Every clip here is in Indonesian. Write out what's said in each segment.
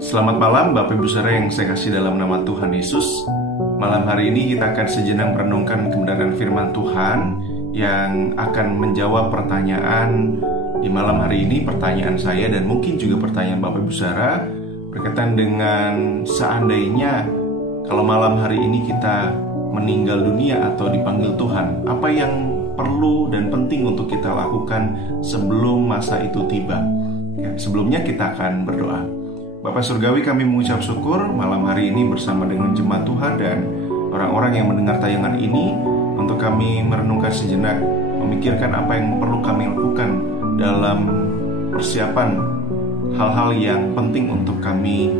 Selamat malam Bapak Ibu Saudara yang saya kasih dalam nama Tuhan Yesus. Malam hari ini kita akan sejenak merenungkan kebenaran firman Tuhan yang akan menjawab pertanyaan di malam hari ini. Pertanyaan saya dan mungkin juga pertanyaan Bapak Ibu Saudara berkaitan dengan seandainya kalau malam hari ini kita meninggal dunia atau dipanggil Tuhan, apa yang perlu dan penting untuk kita lakukan sebelum masa itu tiba. Ya, sebelumnya kita akan berdoa. Bapak Surgawi, kami mengucap syukur malam hari ini bersama dengan jemaat Tuhan dan orang-orang yang mendengar tayangan ini untuk kami merenungkan sejenak, memikirkan apa yang perlu kami lakukan dalam persiapan hal-hal yang penting untuk kami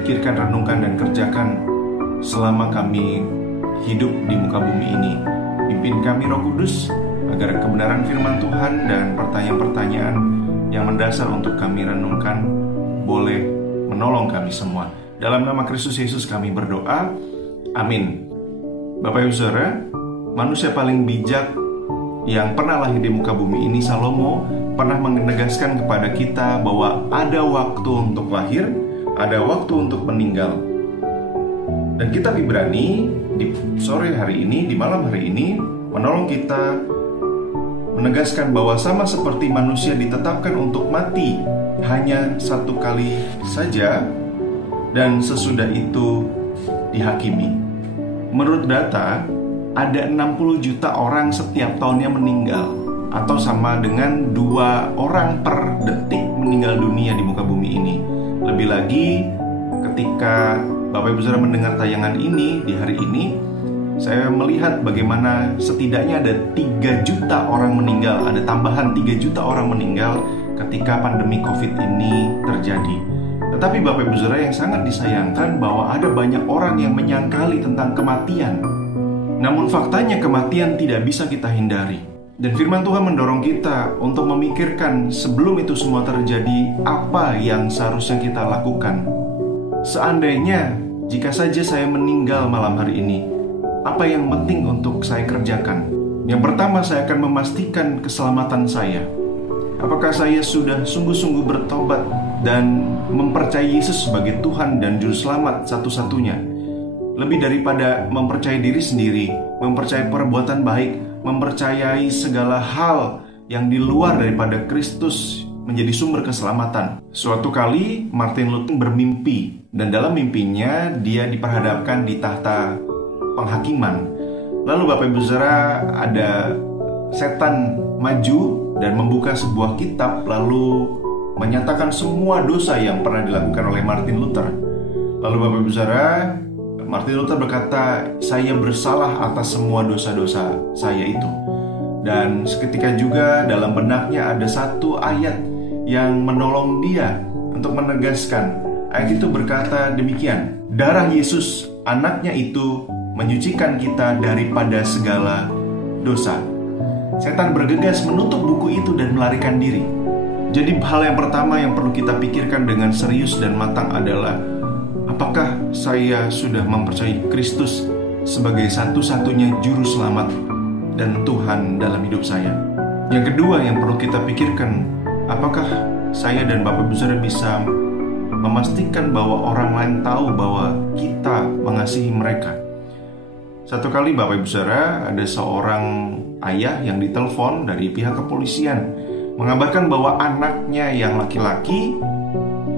pikirkan, renungkan, dan kerjakan selama kami hidup di muka bumi ini. Pimpin kami Roh Kudus agar kebenaran firman Tuhan dan pertanyaan-pertanyaan yang mendasar untuk kami renungkan boleh menolong kami semua. Dalam nama Kristus Yesus kami berdoa, amin. Bapak Ibu Saudara, manusia paling bijak yang pernah lahir di muka bumi ini, Salomo, pernah menegaskan kepada kita bahwa ada waktu untuk lahir, ada waktu untuk meninggal. Dan kitab Ibrani di sore hari ini, di malam hari ini, menolong kita menegaskan bahwa sama seperti manusia ditetapkan untuk mati hanya satu kali saja dan sesudah itu dihakimi. Menurut data, ada 60 juta orang setiap tahunnya meninggal, atau sama dengan 2 orang per detik meninggal dunia di muka bumi ini. Lebih lagi, ketika Bapak Ibu Saudara mendengar tayangan ini di hari ini, saya melihat bagaimana setidaknya ada 3 juta orang meninggal, ada tambahan 3 juta orang meninggal ketika pandemi COVID ini terjadi. Tetapi Bapak Ibu Saudara yang sangat disayangkan bahwa ada banyak orang yang menyangkali tentang kematian. Namun faktanya kematian tidak bisa kita hindari. Dan firman Tuhan mendorong kita untuk memikirkan sebelum itu semua terjadi, apa yang seharusnya kita lakukan. Seandainya jika saja saya meninggal malam hari ini, apa yang penting untuk saya kerjakan? Yang pertama, saya akan memastikan keselamatan saya. Apakah saya sudah sungguh-sungguh bertobat dan mempercayai Yesus sebagai Tuhan dan Juru Selamat satu-satunya? Lebih daripada mempercayai diri sendiri, mempercayai perbuatan baik, mempercayai segala hal yang di luar daripada Kristus menjadi sumber keselamatan. Suatu kali Martin Luther bermimpi, dan dalam mimpinya dia diperhadapkan di tahta penghakiman. Lalu Bapak Ibu Saudara, ada setan maju dan membuka sebuah kitab, lalu menyatakan semua dosa yang pernah dilakukan oleh Martin Luther. Lalu Bapak Ibu Saudara, Martin Luther berkata, saya bersalah atas semua dosa-dosa saya itu. Dan seketika juga dalam benaknya ada satu ayat yang menolong dia untuk menegaskan. Ayat itu berkata demikian, darah Yesus anaknya itu menyucikan kita daripada segala dosa. Setan bergegas menutup buku itu dan melarikan diri. Jadi hal yang pertama yang perlu kita pikirkan dengan serius dan matang adalah, apakah saya sudah mempercayai Kristus sebagai satu-satunya juru selamat dan Tuhan dalam hidup saya? Yang kedua yang perlu kita pikirkan, apakah saya dan Bapak Ibu Saudara bisa memastikan bahwa orang lain tahu bahwa kita mengasihi mereka? Satu kali Bapak Ibu Saudara, ada seorang ayah yang ditelepon dari pihak kepolisian mengabarkan bahwa anaknya yang laki-laki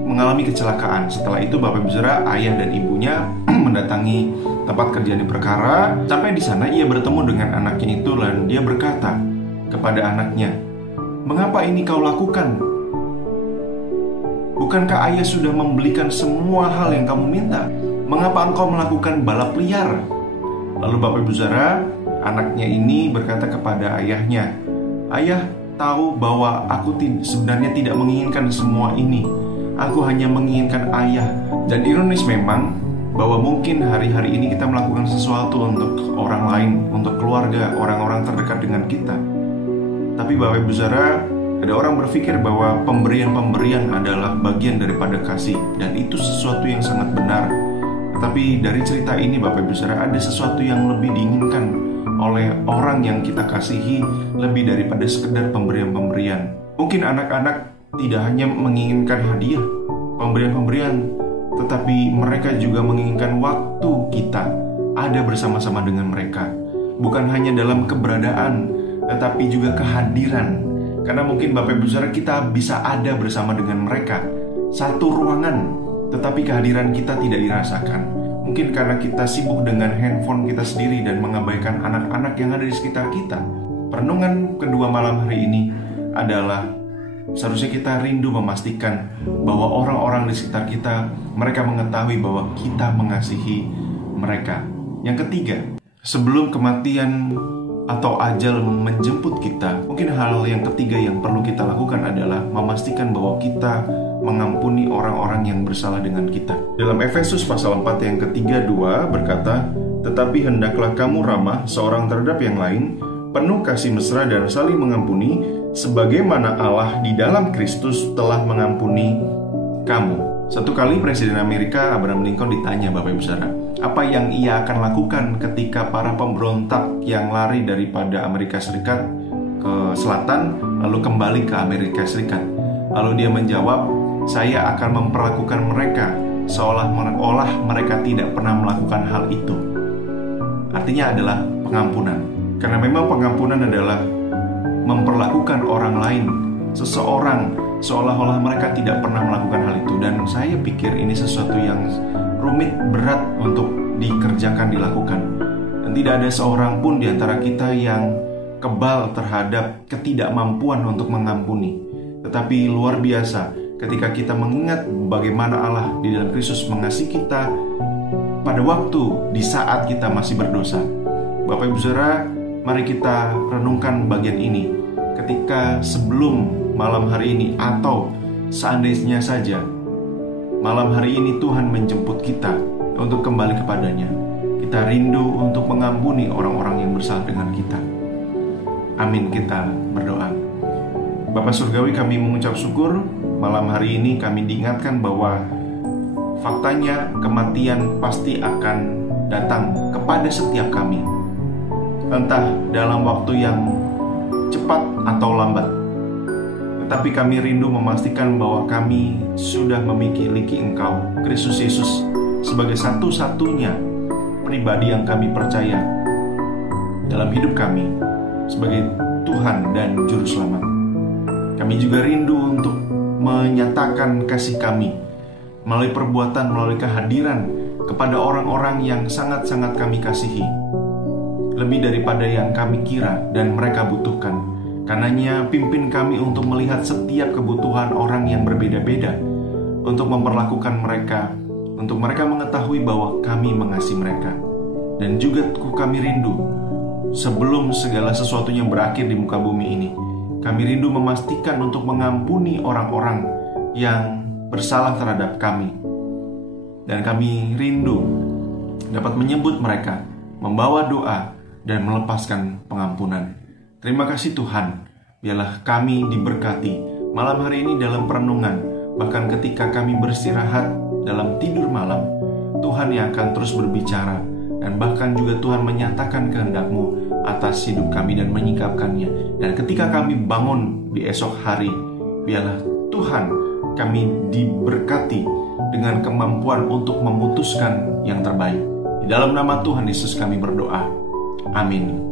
mengalami kecelakaan. Setelah itu Bapak Ibu Saudara, ayah dan ibunya mendatangi tempat kejadian perkara. Sampai di sana ia bertemu dengan anaknya itu dan dia berkata kepada anaknya, "Mengapa ini kau lakukan? Bukankah ayah sudah membelikan semua hal yang kamu minta? Mengapa engkau melakukan balap liar?" Lalu Bapak Ibu Saudara, anaknya ini berkata kepada ayahnya, "Ayah tahu bahwa aku sebenarnya tidak menginginkan semua ini. Aku hanya menginginkan ayah." Dan ironis memang bahwa mungkin hari-hari ini kita melakukan sesuatu untuk orang lain, untuk keluarga, orang-orang terdekat dengan kita. Tapi Bapak Ibu Saudara, ada orang berpikir bahwa pemberian-pemberian adalah bagian daripada kasih, dan itu sesuatu yang sangat benar. Tetapi dari cerita ini Bapak Ibu Saudara, ada sesuatu yang lebih diinginkan oleh orang yang kita kasihi lebih daripada sekedar pemberian-pemberian. Mungkin anak-anak tidak hanya menginginkan hadiah, pemberian-pemberian, tetapi mereka juga menginginkan waktu kita ada bersama-sama dengan mereka. Bukan hanya dalam keberadaan, tetapi juga kehadiran. Karena mungkin Bapak Ibu Saudara, kita bisa ada bersama dengan mereka satu ruangan, tetapi kehadiran kita tidak dirasakan. Mungkin karena kita sibuk dengan handphone kita sendiri dan mengabaikan anak-anak yang ada di sekitar kita. Perenungan kedua malam hari ini adalah seharusnya kita rindu memastikan bahwa orang-orang di sekitar kita, mereka mengetahui bahwa kita mengasihi mereka. Yang ketiga, sebelum kematian atau ajal menjemput kita, mungkin hal yang ketiga yang perlu kita lakukan adalah memastikan bahwa kita mengampuni orang-orang yang bersalah dengan kita. Dalam Efesus pasal 4 yang ketiga 2 berkata, "Tetapi hendaklah kamu ramah seorang terhadap yang lain, penuh kasih mesra dan saling mengampuni, sebagaimana Allah di dalam Kristus telah mengampuni kamu." Satu kali Presiden Amerika Abraham Lincoln ditanya, Bapak Ibu Saudara, apa yang ia akan lakukan ketika para pemberontak yang lari daripada Amerika Serikat ke selatan lalu kembali ke Amerika Serikat. Lalu dia menjawab, "Saya akan memperlakukan mereka seolah-olah mereka tidak pernah melakukan hal itu." Artinya adalah pengampunan. Karena memang pengampunan adalah memperlakukan orang lain, seseorang, seolah-olah mereka tidak pernah melakukan hal itu. Dan saya pikir ini sesuatu yang rumit, berat untuk dikerjakan, dilakukan. Dan tidak ada seorang pun di antara kita yang kebal terhadap ketidakmampuan untuk mengampuni. Tetapi luar biasa ketika kita mengingat bagaimana Allah di dalam Kristus mengasihi kita pada waktu di saat kita masih berdosa. Bapak Ibu Saudara, mari kita renungkan bagian ini ketika sebelum malam hari ini, atau seandainya saja malam hari ini Tuhan menjemput kita untuk kembali kepadanya. Kita rindu untuk mengampuni orang-orang yang bersalah dengan kita. Amin, kita berdoa. Bapa Surgawi, kami mengucap syukur malam hari ini kami diingatkan bahwa faktanya kematian pasti akan datang kepada setiap kami, entah dalam waktu yang cepat atau lambat. Tetapi kami rindu memastikan bahwa kami sudah memiliki Engkau, Kristus Yesus, sebagai satu-satunya pribadi yang kami percaya dalam hidup kami sebagai Tuhan dan Juru Selamat. Kami juga rindu untuk menyatakan kasih kami melalui perbuatan, melalui kehadiran kepada orang-orang yang sangat-sangat kami kasihi, lebih daripada yang kami kira dan mereka butuhkan. Karenanya pimpin kami untuk melihat setiap kebutuhan orang yang berbeda-beda, untuk memperlakukan mereka, untuk mereka mengetahui bahwa kami mengasihi mereka. Dan juga kami rindu, sebelum segala sesuatunya berakhir di muka bumi ini, kami rindu memastikan untuk mengampuni orang-orang yang bersalah terhadap kami. Dan kami rindu dapat menyebut mereka, membawa doa, dan melepaskan pengampunan. Terima kasih Tuhan, biarlah kami diberkati malam hari ini dalam perenungan. Bahkan ketika kami beristirahat dalam tidur malam, Tuhan yang akan terus berbicara. Dan bahkan juga Tuhan menyatakan kehendak-Mu atas hidup kami dan menyingkapkannya. Dan ketika kami bangun di esok hari, biarlah Tuhan kami diberkati dengan kemampuan untuk memutuskan yang terbaik. Di dalam nama Tuhan Yesus kami berdoa. Amin.